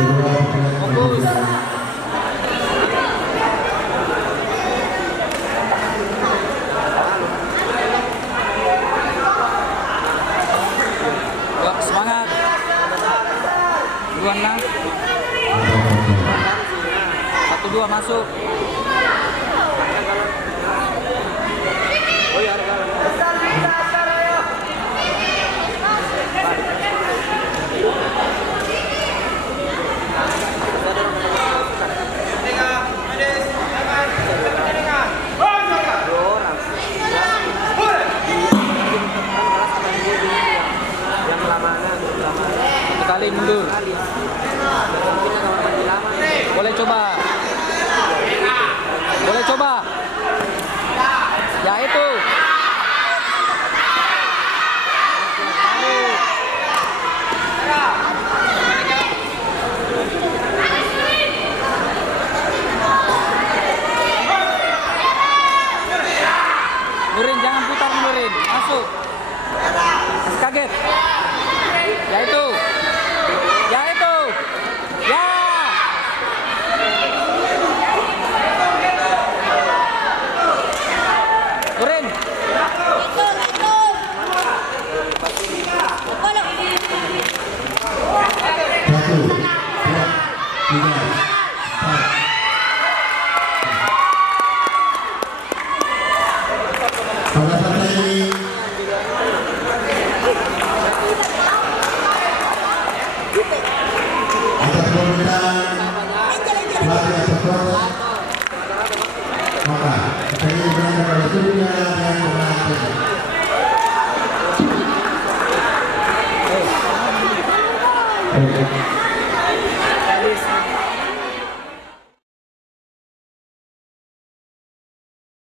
Fokus. Yuk, semangat. Duluan lah. 1-2 masuk. Sekali mundur. Boleh coba. Boleh coba. Ya itu. Nurin, jangan putar Nurin. Masuk. Kaget. Ya itu. Ya itu. Ya. Nurin. Pada saat ini atas permintaan pelatih atas coach, maka saya ingin berada pada studinya dan pemenang.